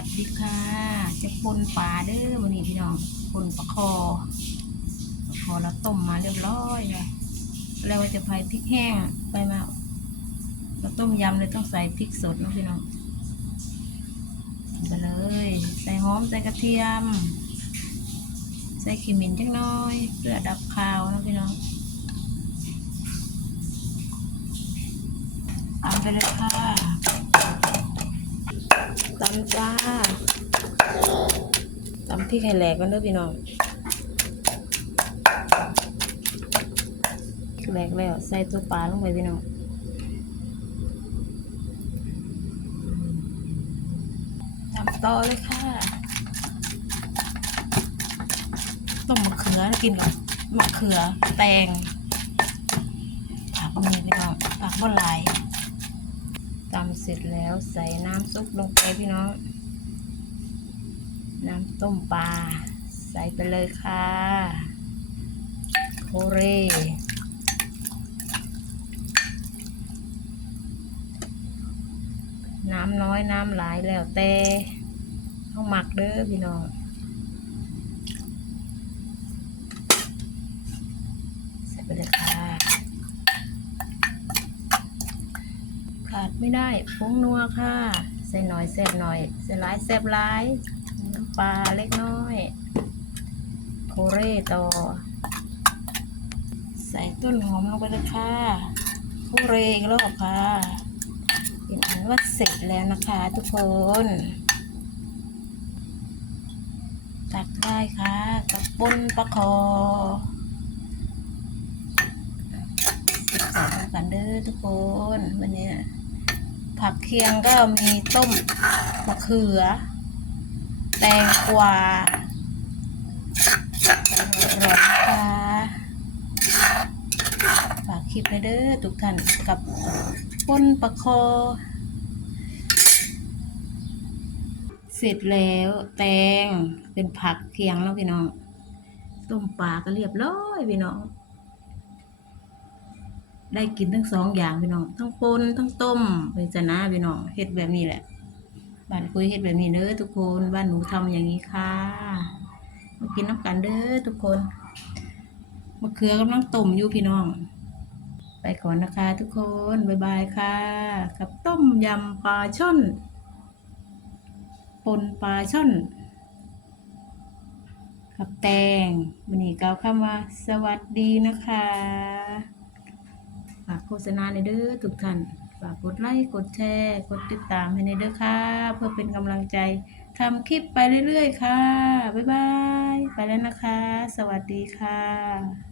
วัสดีค่ะ จะปนปลาเด้อวันนี้พี่น้องปนปลาคอปลาคอเราต้มมาเรียบร้อยเลยแล้วว่าจะใส่พริกแห้งไปมาเราต้มยำเลยต้องใส่พริกสดนะพี่น้องไปเลย ใส่หอมใส่กระเทียม ใส่ขิมินจังน้อยเพื่อดับคาวนะพี่น้องตามไปเลยค่ะ ตำจ้าตำพริกไข่แหลกกันเด้อพี่น้องแหลกแล้วใส่ตัวปลาลงไปพี่น้องตำต่อเลยค่ะต้มมะเขือกินก่อนมะเขือแตงผักก็มีพี่น้องผักก็หลาย ตำเสร็จแล้วใส่น้ำซุปลงไปพี่น้อง น้ำต้มปลาใส่ไปเลยค่ะโคเรน้ำน้อยน้ำหลายแล้วแต่ต้องหมักเด้อพี่น้องใส่ไปเลยค่ะ ขาด ไม่ได้ผงนัวค่ะ ใส่หน่อยแซ่บหน่อยใส่หลายแซ่บหลายน้ำปลาเล็กน้อย โคเรต่อ ใส่ต้นหอมลงไปเลยค่ะโคเรอีกรอบค่ะเป็นอันว่าเสร็จแล้วนะคะทุกคนตักได้ค่ะกับปนปลาคอใส่ลงกันเด้อทุกคนวันนี้ ผักเคียงก็มีต้มมะเขือ แตงกวาร่อยค่ะฝากคลิปเลยเด้อทุกท่านกับป้นปลาคอ เสร็จแล้วแตงเป็นผักเคียงแล้วพี่น้อง ต้มปลาก็เรียบร้อยพี่น้อง ได้กินทั้งสองอย่างพี่น้อง ทั้งปนทั้งต้มเป็นจะนะพี่น้องเฮ็ดแบบนี้แหละบ้านคุยเฮ็ดแบบนี้เด้อทุกคนบ้านหนูทำอย่างนี้ค่ะมากินน้ำกันเด้อทุกคนมะเขือกำลังต้มอยู่พี่น้อง ไปก่อนนะคะ ทุกคนบ๊ายบายค่ะ กับต้มยำปลาช่อนปนปลาช่อนกับแตงวันนี้กล่าวคำว่า สวัสดีนะคะ ฝากโฆษณาในเด้อทุกท่านฝากกดไลค์กดแชร์ กดติดตามให้ในเด้อค่ะ เพื่อเป็นกำลังใจทำคลิปไปเรื่อยๆ ค่ะ บ๊ายบาย ไปแล้วนะคะ สวัสดีค่ะ